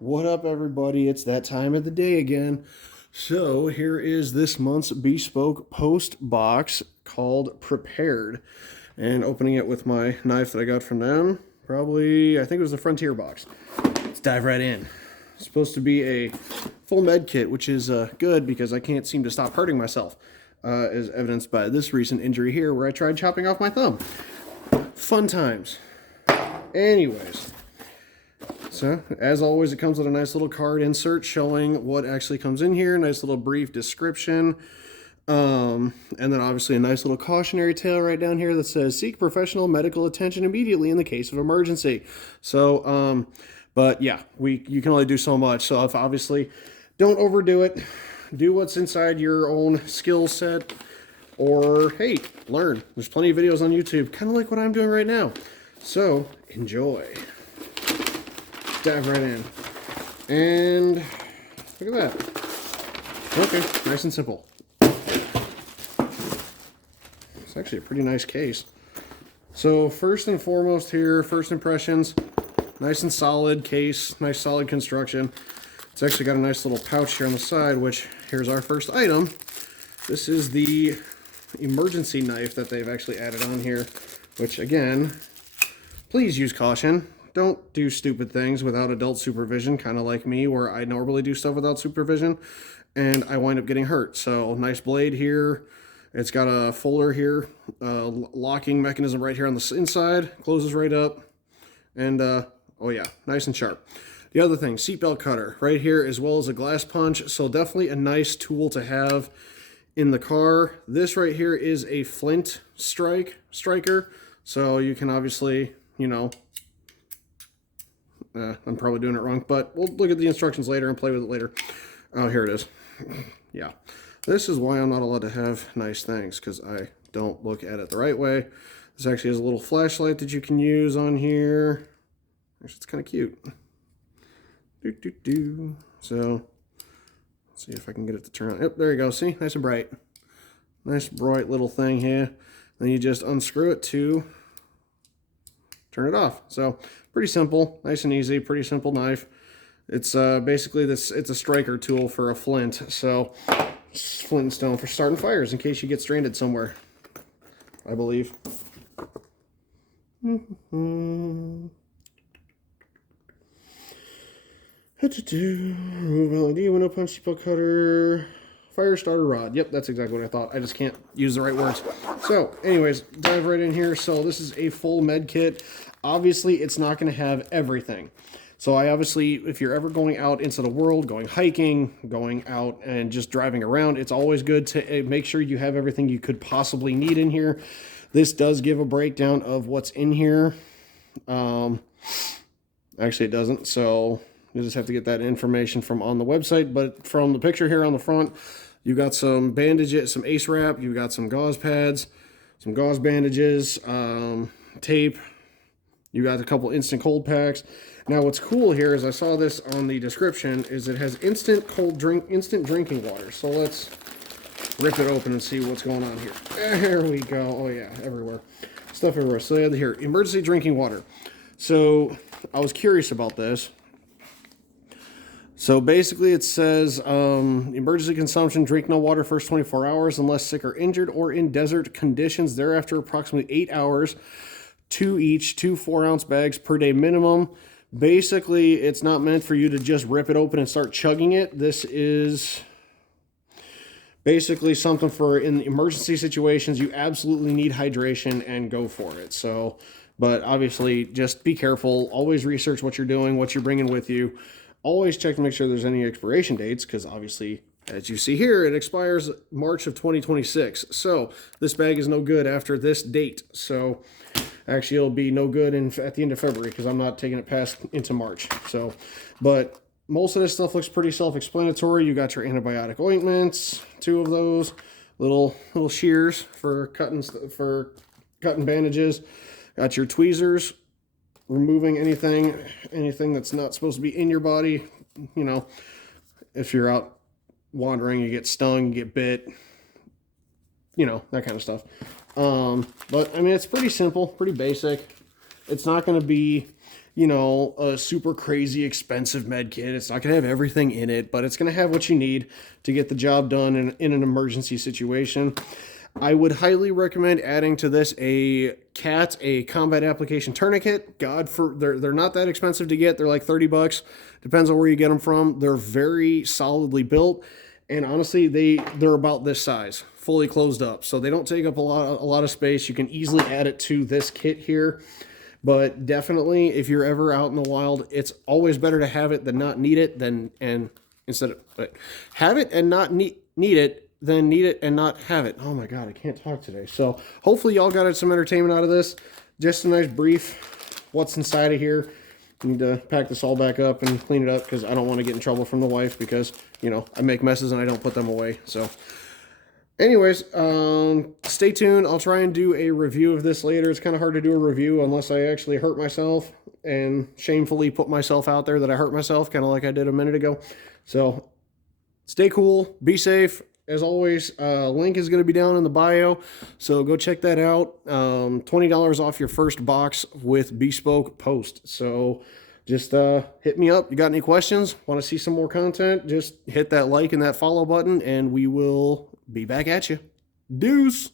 What up, everybody? It's that time of the day again. So, here is this month's Bespoke Post box called Prepared. And opening it with my knife that I got from them. Probably, I think it was the Frontier box. Let's dive right in. It's supposed to be a full med kit, which is good because I can't seem to stop hurting myself, as evidenced by this recent injury here where I tried chopping off my thumb. Fun times. Anyways. So, as always, it comes with a nice little card insert showing what actually comes in here. Nice little brief description. And then obviously a nice little cautionary tale right down here that says, seek professional medical attention immediately in the case of emergency. So, but yeah, you can only do so much. So if obviously, don't overdo it. Do what's inside your own skill set. Or, hey, learn. There's plenty of videos on YouTube, kind of like what I'm doing right now. So, enjoy. Dive right in. And look at that. Okay, nice and simple. It's actually a pretty nice case. So first and foremost here, first impressions, nice and solid case, nice solid construction. It's actually got a nice little pouch here on the side, which here's our first item. This is the emergency knife that they've actually added on here, which again, please use caution. Don't do stupid things without adult supervision, kind of like me, where I normally do stuff without supervision, and I wind up getting hurt. So, nice blade here. It's got a folder here, locking mechanism right here on the inside, closes right up, and, oh yeah, nice and sharp. The other thing, seatbelt cutter right here, as well as a glass punch, so definitely a nice tool to have in the car. This right here is a flint striker, so you can obviously, you know, I'm probably doing it wrong, but we'll look at the instructions later and play with it later. Oh, here it is. Yeah. This is why I'm not allowed to have nice things, because I don't look at it the right way. This actually has a little flashlight that you can use on here. Actually, it's kind of cute. So, let's see if I can get it to turn on. Yep, there you go. See? Nice and bright. Nice bright little thing here. Then you just unscrew it to turn it off. So pretty simple, nice and easy, pretty simple knife. It's basically it's a striker tool for a flint. So flint and stone for starting fires in case you get stranded somewhere, I believe. Remove LED, window punch, seatbelt cutter, fire starter rod. Yep, that's exactly what I thought. I just can't use the right words. So, anyways, dive right in here. So, this is a full med kit. Obviously, it's not going to have everything. So, if you're ever going out into the world, going hiking, going out and just driving around, it's always good to make sure you have everything you could possibly need in here. This does give a breakdown of what's in here. Actually, it doesn't. So, you just have to get that information from on the website. But from the picture here on the front, you got some bandages, some ACE wrap, you've got some gauze pads, some gauze bandages, tape. You got a couple instant cold packs. Now what's cool here is I saw this on the description is it has instant drinking water. So let's rip it open and see what's going on here. There we go. Oh yeah, everywhere. Stuff everywhere. So yeah, here, emergency drinking water. So I was curious about this. So basically it says emergency consumption, drink no water first 24 hours unless sick or injured or in desert conditions. Thereafter, approximately 8 hours, 2 each, 2 4-ounce bags per day minimum. Basically, it's not meant for you to just rip it open and start chugging it. This is basically something for in emergency situations. You absolutely need hydration and go for it. So, but obviously just be careful. Always research what you're doing, what you're bringing with you. Always check to make sure there's any expiration dates, because obviously, as you see here, it expires March of 2026. So this bag is no good after this date. So actually, it'll be no good at the end of February, because I'm not taking it past into March. So, but most of this stuff looks pretty self-explanatory. You got your antibiotic ointments, 2 of those, little shears for cutting bandages. Got your tweezers, removing anything that's not supposed to be in your body. You know, if you're out wandering, you get stung, you get bit, you know, that kind of stuff. But I mean, it's pretty simple, pretty basic. It's not going to be, you know, a super crazy expensive med kit. It's not going to have everything in it, but it's going to have what you need to get the job done in an emergency situation. I would highly recommend adding to this a combat application tourniquet. They're not that expensive to get. They're like $30. Depends on where you get them from. They're very solidly built, and honestly, they're about this size, fully closed up. So they don't take up a lot of space. You can easily add it to this kit here. But definitely, if you're ever out in the wild, it's always better to have it than not need it. Have it and not need it than need it and not have it. Oh my God, I can't talk today. So hopefully y'all got some entertainment out of this. Just a nice brief what's inside of here. I need to pack this all back up and clean it up because I don't want to get in trouble from the wife because, you know, I make messes and I don't put them away. So anyways, stay tuned. I'll try and do a review of this later. It's kind of hard to do a review unless I actually hurt myself and shamefully put myself out there that I hurt myself, kind of like I did a minute ago. So stay cool, be safe. As always, link is going to be down in the bio, so go check that out. $20 off your first box with Bespoke Post. So just hit me up. You got any questions? Want to see some more content? Just hit that like and that follow button, and we will be back at you. Deuce!